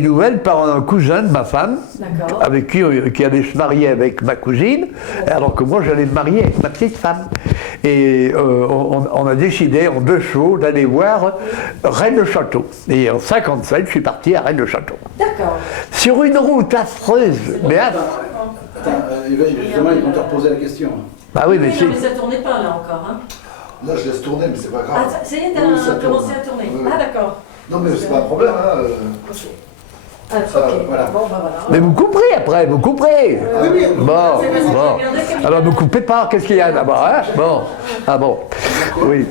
des nouvelles par un cousin de ma femme, avec qui allait se marier avec ma cousine, alors que moi j'allais me marier avec ma petite femme. Et on a décidé en 2 chevaux d'aller voir Rennes-le-Château. Et en 57, je suis parti à Rennes-le-Château. D'accord. Sur une route affreuse, mais Attends, justement, ils vont te reposer la question. bah oui, mais Oui, c'est... non, mais ça tournait pas là encore. Hein. Là, je laisse tourner, mais c'est pas grave. Ah, ça y est, Oui, ça t'as tourne. commencé à tourner. Oui, oui. Ah, d'accord. Non, mais c'est pas un problème, hein. Ok. Ah, Ça, ok. voilà. Bon, bah voilà. Mais vous couperez après, vous couperez. Oui, oui. Bon, bon. Alors ne coupez pas, qu'est-ce qu'il y a là-bas, hein? Bon, ah bon, oui.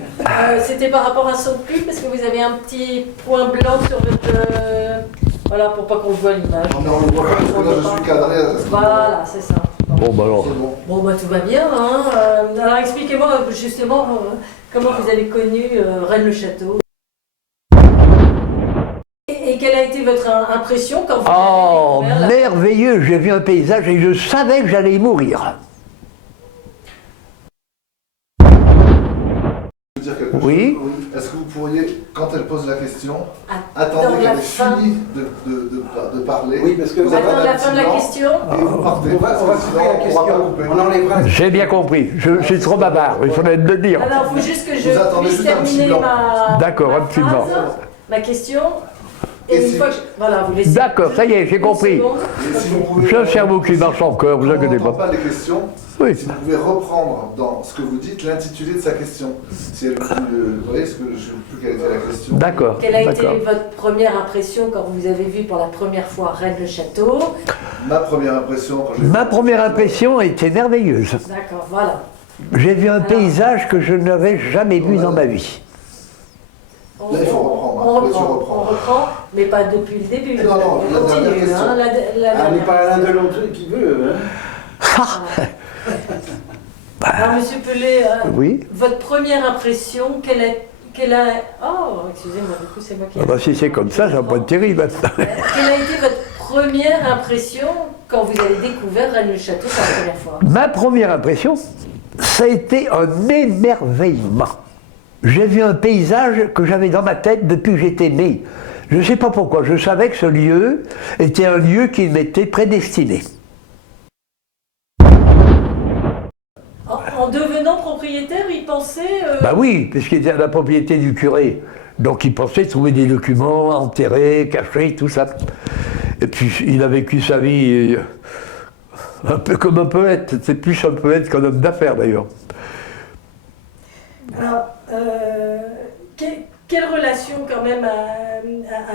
C'était par rapport à son cul, parce que vous avez un petit point blanc sur votre... voilà, pour pas qu'on voit l'image. Non, mais on le voit pas, parce que là, je suis cadré. Voilà, c'est ça. Bon, bah alors. C'est bon. Bon, bah tout va bien. Hein. Alors expliquez-moi justement comment vous avez connu Rennes-le-Château. Et quelle a été votre impression quand vous Oh, avez découvert merveilleux, j'ai vu un paysage et je savais que j'allais y mourir. Je veux dire quelque Oui. chose. Est-ce que vous pourriez, quand elle pose la question, Attendre attendez la qu'elle ait fin. fini de parler? Oui, parce que vous Attendre attendez la un fin de la petit question. moment, et vous partez. on va Parce que couper sinon, la on va pas question. couper. On enlèvera la J'ai bien compris, je suis trop bavard, il faudrait me le dire. Alors, il faut juste que je Vous attendez puisse juste un petit terminer blanc. ma, D'accord, ma un petit blanc. phrase, ma question. Et Et une si- fois que voilà, vous laissez. D'accord, ça y est, j'ai une compris. seconde. Et si vous pouvez, J'ai un cerveau qui marche encore, vous quand on inquiétez n'entend pas. pas les questions, Oui. si vous pouvez reprendre dans ce que vous dites l'intitulé de sa question. Si elle, vous voyez ce que je ne sais plus quelle était la question. D'accord, Quelle a été d'accord. votre première impression quand vous avez vu pour la première fois Rennes-le-Château? Ma première impression quand j'ai Ma première impression était merveilleuse. D'accord, voilà. J'ai vu un paysage que je n'avais jamais vu dans ma vie. On, Là, il faut reprendre, hein. on Là, tu reprend, reprends. on reprend, mais pas depuis le début. Non, non, on la dernière continue. question. Hein, la Ah, on n'est dernière pas l'un de question. l'autre qui veut. Hein. Alors, Monsieur Pelé, Oui. votre première impression, quelle a... Oh, excusez-moi, du coup, c'est moi qui... Ah bah, si c'est comme ça va pas être terrible. Quelle a été votre première impression quand vous avez découvert Rennes-le-Château pour la première fois? Ma première impression, ça a été un émerveillement. J'ai vu un paysage que j'avais dans ma tête depuis que j'étais né. Je ne sais pas pourquoi, je savais que ce lieu était un lieu qui m'était prédestiné. En devenant propriétaire, il pensait... Bah oui, puisqu'il était à la propriété du curé. Donc il pensait trouver des documents enterrés, cachés, tout ça. Et puis il a vécu sa vie un peu comme un poète. C'est plus un poète qu'un homme d'affaires d'ailleurs. Alors, quelle relation quand même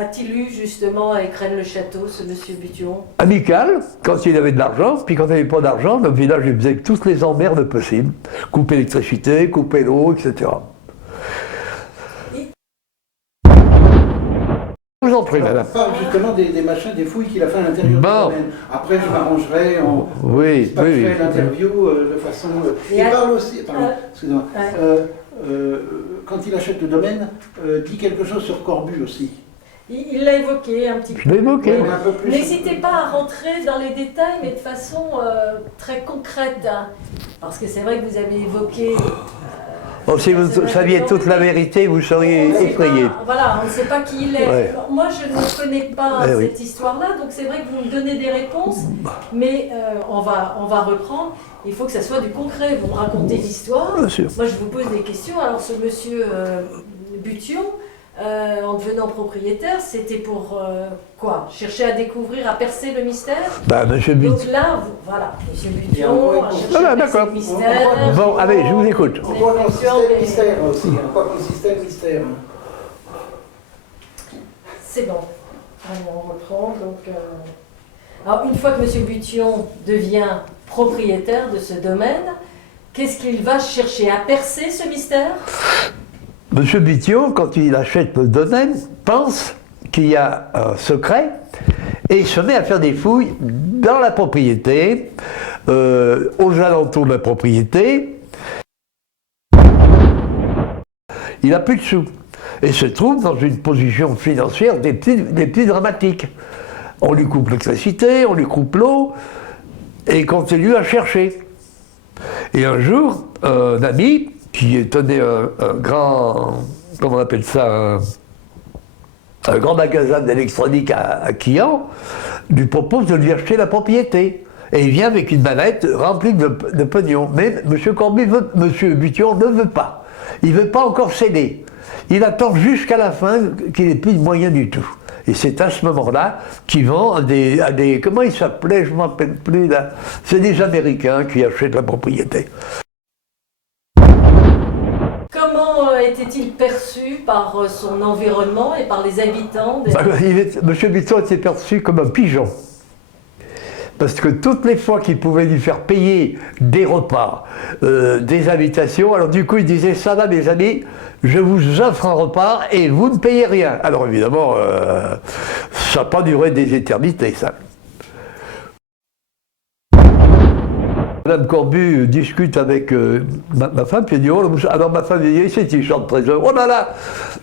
a-t-il eu justement avec Rennes-le-Château, ce monsieur Bution? Amical, quand il avait de l'argent, puis quand il n'avait pas d'argent, notre village il faisait toutes les emmerdes possibles. Couper l'électricité, couper l'eau, etc. Je vous en prie, madame. Parle justement des machins, des fouilles qu'il a fait à l'intérieur Bon. du domaine. Après, je m'arrangerai, on Oui, pas oui, fait oui. l'interview de façon... Et il à- parle aussi, pardon, excusez-moi, Ouais. quand il achète le domaine, dit quelque chose sur Corbu aussi. Il l'a évoqué un petit peu. Je l'ai évoqué. Un peu plus. N'hésitez pas à rentrer dans les détails, mais de façon très concrète. Hein. Parce que c'est vrai que vous avez évoqué... Bon, si vous saviez toute la vérité, vous seriez on ne sait effrayé. pas- Voilà, on ne sait pas qui il est. Ouais. Moi, je ne connais pas Eh oui. cette histoire-là, donc c'est vrai que vous me donnez des réponses, mais on va reprendre. Il faut que ça soit du concret. Vous me racontez l'histoire. Bien sûr. Moi, je vous pose des questions. Alors, ce monsieur Bution, en devenant propriétaire, c'était pour quoi? Chercher à découvrir, à percer le mystère? Bah, monsieur But. Donc là, voilà, monsieur Il y a un Bution point a cherché Voilà, à percer d'accord. le mystère. Bon, allez, je vous écoute. En quoi consistait le mystère aussi, en quoi consistait le mystère? C'est bon. Allez, on reprend. Donc, alors, une fois que M. Bution devient propriétaire de ce domaine, qu'est-ce qu'il va chercher à percer ce mystère? Monsieur Bition, quand il achète le domaine, pense qu'il y a un secret et il se met à faire des fouilles dans la propriété, aux alentours de la propriété. Il n'a plus de sous et se trouve dans une position financière des plus dramatiques. On lui coupe l'électricité, on lui coupe l'eau et il continue à chercher. Et un jour, un ami qui tenait un grand, comment on appelle ça, un grand magasin d'électronique à Quillan, lui propose de lui acheter la propriété. Et il vient avec une mallette remplie de pognon. Mais M. Corbu, M. Bution ne veut pas. Il ne veut pas encore céder. Il attend jusqu'à la fin qu'il n'ait plus de moyens du tout. Et c'est à ce moment-là qu'il vend à des comment il s'appelait, je ne m'en rappelle plus là. C'est des Américains qui achètent la propriété. Comment était-il perçu par son environnement et par les habitants M. Bution était perçu comme un pigeon. Parce que toutes les fois qu'il pouvait lui faire payer des repas, des invitations, alors du coup il disait « ça va mes amis, je vous offre un repas et vous ne payez rien ». Alors évidemment, ça n'a pas duré des éternités ça. Madame Corbu discute avec ma femme, puis elle dit « oh, alors ma femme dit c'est une chante trésor, oh là là,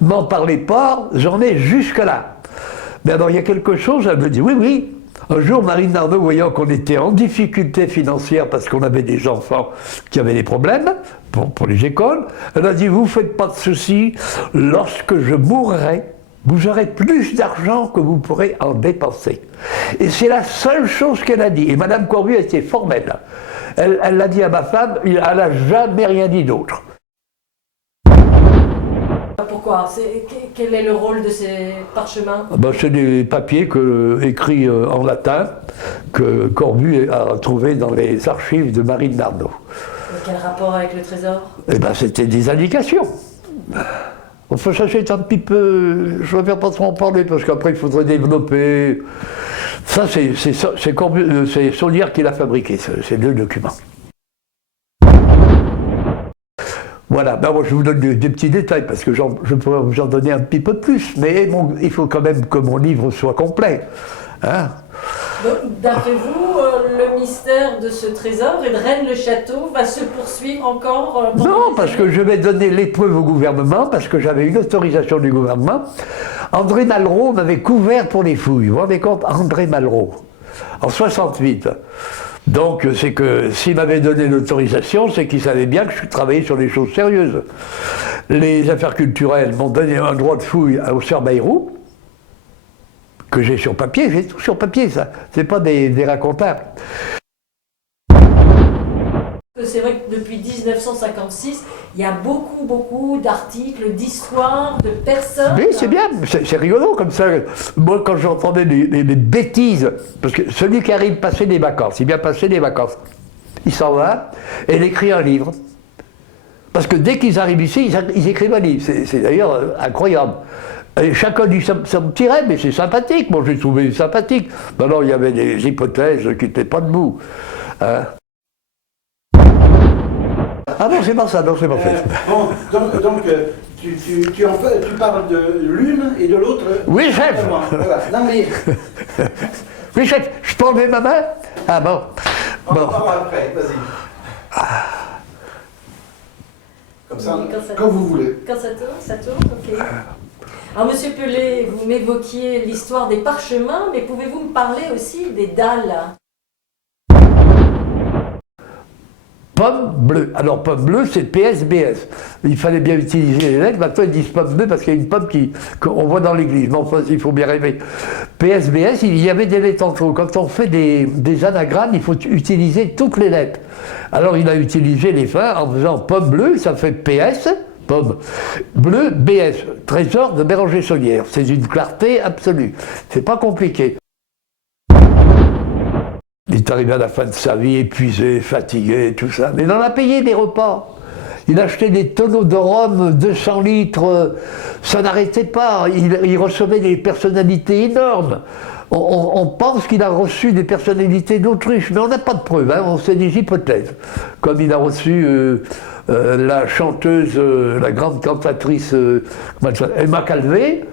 m'en parlez pas, j'en ai jusque là ». Mais alors il y a quelque chose, elle me dit « oui, oui ». Un jour, Marine Arnaud, voyant qu'on était en difficulté financière parce qu'on avait des enfants qui avaient des problèmes pour les écoles, elle a dit « vous ne faites pas de soucis, lorsque je mourrai, vous aurez plus d'argent que vous pourrez en dépenser ». Et c'est la seule chose qu'elle a dit. Et Madame Corbu était formelle. Elle l'a dit à ma femme, elle n'a jamais rien dit d'autre. Pourquoi? Quel est le rôle de ces parchemins? C'est des papiers écrits en latin que Corbu a trouvés dans les archives de Marine Arnaud. Quel rapport avec le trésor? Eh bien, c'était des indications. Enfin, ça c'est un petit peu... Je ne préfère pas trop en parler parce qu'après il faudrait développer. Ça, c'est Saulière qui l'a fabriqué, ces deux documents. Voilà, ben moi je vous donne des petits détails parce que je pourrais vous en donner un petit peu plus, mais il faut quand même que mon livre soit complet. Hein? D'après vous, le mystère de ce trésor et de Rennes-le-Château va se poursuivre encore Non, parce que je vais donner l'épreuve au gouvernement, parce que j'avais une autorisation du gouvernement. André Malraux m'avait couvert pour les fouilles. Vous vous rendez compte? André Malraux, en 68. Donc c'est que s'il m'avait donné l'autorisation, c'est qu'il savait bien que je travaillais sur des choses sérieuses. Les affaires culturelles m'ont donné un droit de fouille au Sœur Bayrou, que j'ai sur papier, j'ai tout sur papier ça, c'est pas des racontars. C'est vrai que depuis 1956, il y a beaucoup d'articles, d'histoires, de personnes. Oui, c'est bien, c'est rigolo comme ça. Moi, quand j'entendais les bêtises, parce que celui qui arrive passer des vacances, il vient passer des vacances, il s'en va et il écrit un livre. Parce que dès qu'ils arrivent ici, ils écrivent un livre. C'est d'ailleurs incroyable. Et chacun dit ça me tirait, mais c'est sympathique. Moi, j'ai trouvé sympathique. Maintenant, il y avait des hypothèses qui n'étaient pas debout. Hein? Ah non, c'est pas ça, non, c'est pas fait. Bon, donc tu parles de l'une et de l'autre. Oui, chef. Voilà. Non, mais... Oui, chef, je peux enlever ma main? Ah bon. On va voir après, vas-y. Comme ça, quand vous voulez. Quand ça tourne, ok. Alors, Monsieur Pelé, vous m'évoquiez l'histoire des parchemins, mais pouvez-vous me parler aussi des dalles? Pomme bleue. Alors, pomme bleue, c'est PSBS. Il fallait bien utiliser les lettres. Maintenant, ils disent pomme bleue parce qu'il y a une pomme qu'on voit dans l'église. Mais enfin, il faut bien rêver. PSBS, il y avait des lettres en trop. Quand on fait des anagrammes, il faut utiliser toutes les lettres. Alors, il a utilisé les fins en faisant pomme bleue, ça fait PS, pomme bleue, BS. Trésor de Béranger-Saulière. C'est une clarté absolue. C'est pas compliqué. Il est arrivé à la fin de sa vie, épuisé, fatigué, tout ça. Mais il en a payé des repas. Il achetait des tonneaux de rhum, 200 litres. Ça n'arrêtait pas. Il recevait des personnalités énormes. On pense qu'il a reçu des personnalités d'Autriche, mais on n'a pas de preuves. Hein, c'est des hypothèses. Comme il a reçu la chanteuse, la grande cantatrice Emma Calvé,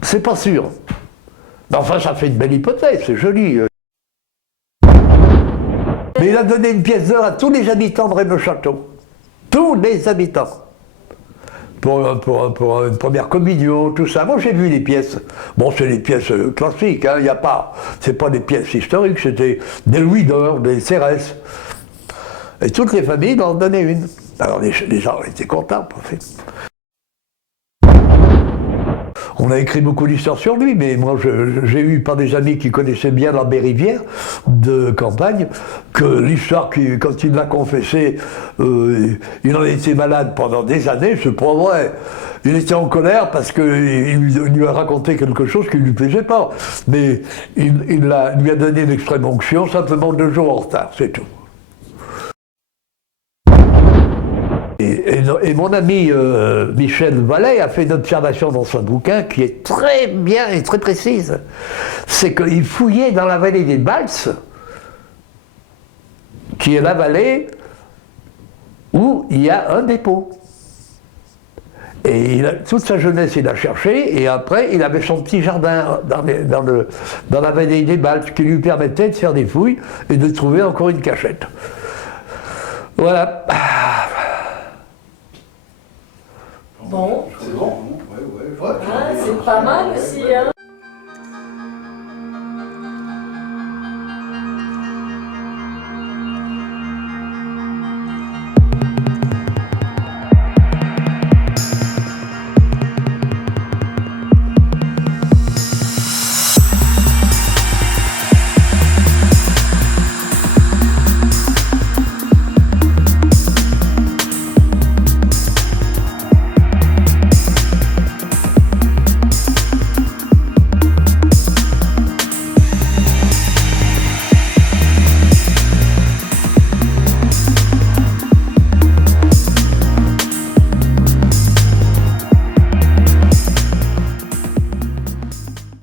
c'est pas sûr. Mais enfin, ça fait une belle hypothèse, c'est joli. Mais il a donné une pièce d'or à tous les habitants de Rennes-le-Château. Tous les habitants. Pour une première communion, tout ça. Moi, j'ai vu les pièces. Bon, c'est des pièces classiques, hein, c'est pas des pièces historiques, c'était des louis d'or, des Cérès. Et toutes les familles en donnaient une. Alors, les gens étaient contents, en fait. On a écrit beaucoup d'histoires sur lui, mais moi j'ai eu par des amis qui connaissaient bien la Rivière de campagne, que l'histoire, quand il l'a confessé, il en était malade pendant des années, c'est pas vrai. Il était en colère parce qu'il lui a raconté quelque chose qui ne lui plaisait pas. Mais il lui a donné une extrême onction, simplement 2 jours en retard, c'est tout. Et mon ami Michel Vallet a fait une observation dans son bouquin qui est très bien et très précise. C'est qu'il fouillait dans la vallée des Balses, qui est la vallée où il y a un dépôt. Et toute sa jeunesse, il a cherché, et après, il avait son petit jardin dans la vallée des Balses qui lui permettait de faire des fouilles et de trouver encore une cachette. Voilà. Bon. C'est bon. Ah, c'est pas mal aussi, hein.